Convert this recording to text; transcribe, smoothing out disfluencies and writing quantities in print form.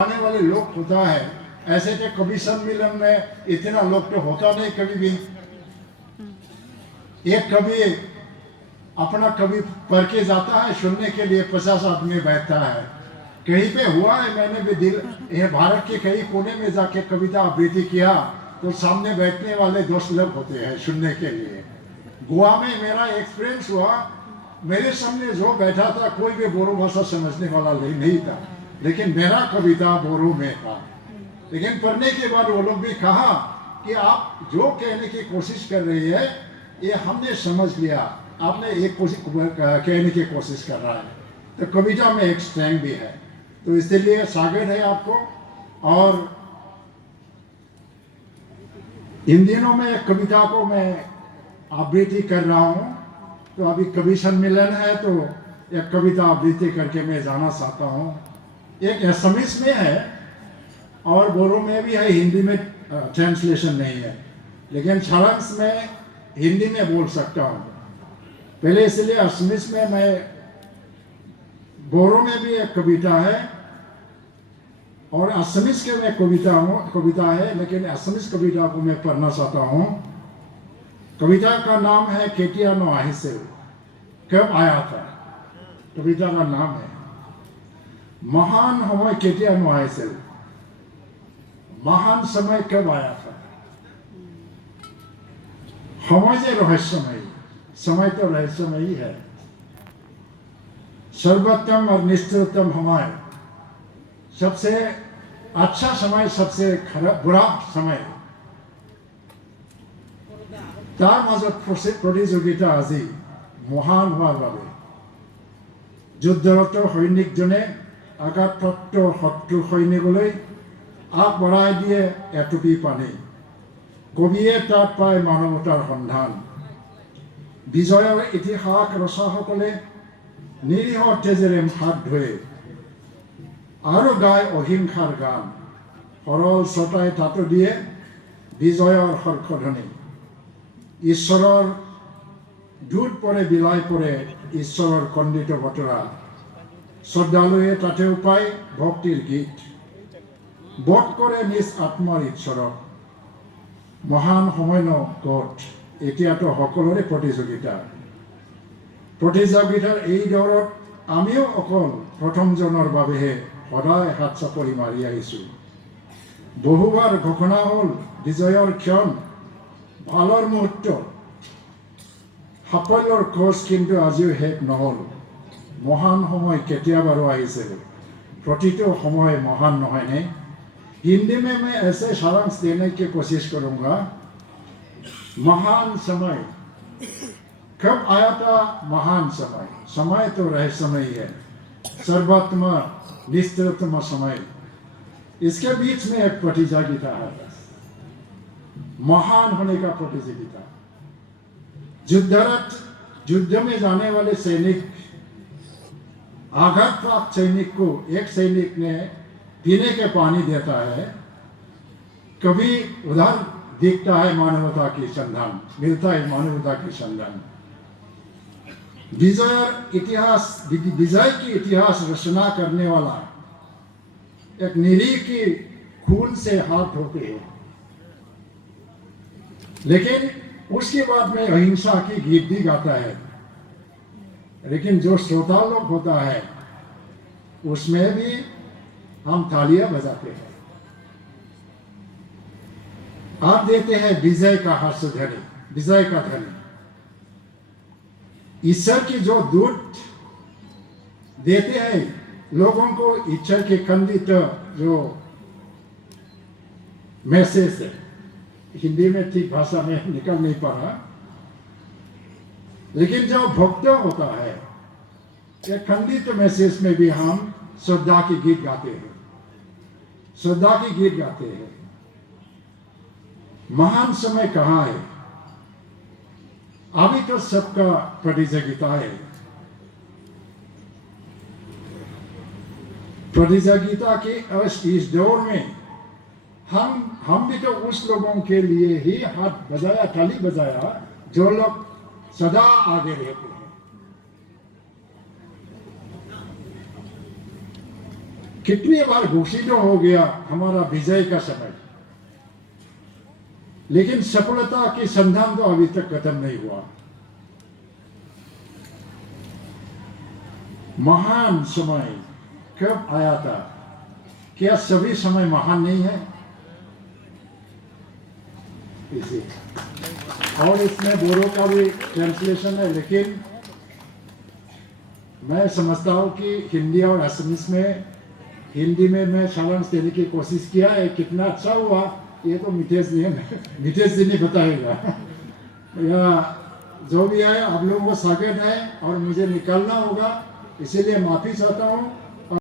आने वाले लोग होता है ऐसे कि कभी सम्मेलन में इतना लोग तो होता नहीं कभी भी। एक कभी अपना कभी पढ़ के जाता है सुनने के लिए 50 आदमी बैठता है। कहीं पे हुआ है मैंने भी दिल ये भारत के कई कोने में जाके कविता आवृत्ति किया तो सामने बैठने वाले 10 लोग होते हैं सुनने के लिए। गोवा में मेरा एक्सपीरियंस हुआ, मेरे सामने जो बैठा था कोई भी बोरो भाषा समझने वाला नहीं था, लेकिन मेरा कविता बोरो में था। लेकिन पढ़ने के बाद वो लोग भी कहा कि आप जो कहने की कोशिश कर रही है ये हमने समझ लिया, आपने एक कहने की कोशिश कर रहा है। तो कविता में एक स्ट्रैंग भी है, तो इसलिए स्वागत है आपको। और इन दिनों में एक कविता को मैं आवृत्ति कर रहा हूँ, तो अभी कवि सम्मेलन है तो एक कविता आवृत्ति करके मैं जाना चाहता हूँ। एक असमीज में है और बोरो में भी है, हिंदी में ट्रांसलेशन नहीं है, लेकिन सारांश में हिंदी में बोल सकता हूँ। पहले इसलिए असमीज में मैं, बोरो में भी एक कविता है और असमीज के में कविता है, लेकिन असमीज कविता को मैं पढ़ना चाहता हूँ। कविता का नाम है केटिया नो आहिसेल, कब आया था, कविता का नाम है। महान समय केटिया नो आहिसेल, महान समय कब आया था। समय रहस्यमयी, समय तो रहस्यमयी है। सर्वोत्तम और निष्ठोत्तम समय, सबसे अच्छा समय, सबसे बुरा समय। तार মাজত प्रतियोगिता আজি महान হোৱাৰ বাবে যুদ্ধৰত সৈনিকজনে আঘাতপ্ৰাপ্ত শত্ৰু সৈনিকলৈ আগবঢ়াই দিয়ে এটুপি পানী। কবিয়ে তাত পায় মানৱতাৰ সন্ধান। বিজয়ৰ ইতিহাস ৰচাসকলে নিৰীহ তেজেৰে হাত ধুৱে আৰু গায় অহিংসাৰ গান। সৰল ছটাই তাতো দিয়ে বিজয়ৰ হৰ্ষধ্বনি। ঈশ্বৰৰ দূত পৰে বিলাই পৰে ঈশ্বৰৰ খণ্ডিত বতৰা। শ্ৰদ্ধালুৱে তাতেও পায় ভক্তিৰ গীত। বধ কৰে নিজ আত্মাৰ ঈশ্বৰক। মহান সময় ন ক'ত, এতিয়াতো সকলোৰে প্ৰতিযোগিতা। প্ৰতিযোগিতাৰ এই দৌৰত আমিও অকল প্ৰথমজনৰ বাবেহে সদায় হাত চাপৰি মাৰি আহিছোঁ। বহুবাৰ ঘোষণা হ'ল বিজয়ৰ ক্ষণ, ভালৰ মুহূৰ্ত, সাফল্যৰ খোজ, কিন্তু আজিও শেষ নহ'ল। মহান সময় কেতিয়াবাৰো আহিছিল, प्रतितो समय महान নহয়নে। हिंदी में मैं ऐसे सारांश देने की कोशिश करूंगा। महान समय कब आया था, महान समय, समय तो रहस्यमयी है, सर्वोत्तम निष्ठोत्तम समय। इसके बीच में एक प्रतियोगिता है, महान होने का प्रतियोगिता। युद्धरत, युद्ध में जाने वाले सैनिक, आघात प्राप्त सैनिक को एक सैनिक ने पीने के पानी देता है। कभी उधर दिखता है मानवता की संधान, मिलता है मानवता की संधान। विजय की इतिहास रचना करने वाला एक निरीह की खून से हाथ धोते हैं, लेकिन उसके बाद में अहिंसा की गीत भी गाता है। लेकिन जो श्रोता लोग होता है उसमें भी हम तालियां बजाते हैं। आप देते हैं विजय का हर्ष ध्वनि, विजय का ध्वनि। ईश्वर की जो दूत देते हैं लोगों को, ईश्वर के खंडित जो मैसेज है, हिंदी में ठीक भाषा में निकल नहीं पा रहा, लेकिन जो भक्त होता है एक खंडित मैसेज में भी हम श्रद्धा की गीत गाते हैं, श्रद्धा की गीत गाते हैं। महान समय कहाँ है, अभी तो सबका प्रतियोगिता है। प्रतियोगिता के इस दौर में हम भी तो उस लोगों के लिए ही हाथ बजाया, ताली बजाया जो लोग सदा आगे रहते हैं। कितनी बार घोषित हो गया हमारा विजय का समय, लेकिन सफलता की संधान तो अभी तक खत्म नहीं हुआ। महान समय कब आया था? क्या सभी समय महान नहीं है? इसी और इसमें बोरो का भी ट्रांसलेशन है, लेकिन मैं समझता हूँ कि हिंदी और असमीज में, हिंदी में मैं सारांश देने की कोशिश किया है। कितना अच्छा हुआ ये तो मितेश जी ने बताएगा। या जो भी है, आप लोगों को स्वागत है और मुझे निकलना होगा, इसीलिए माफी चाहता हूँ।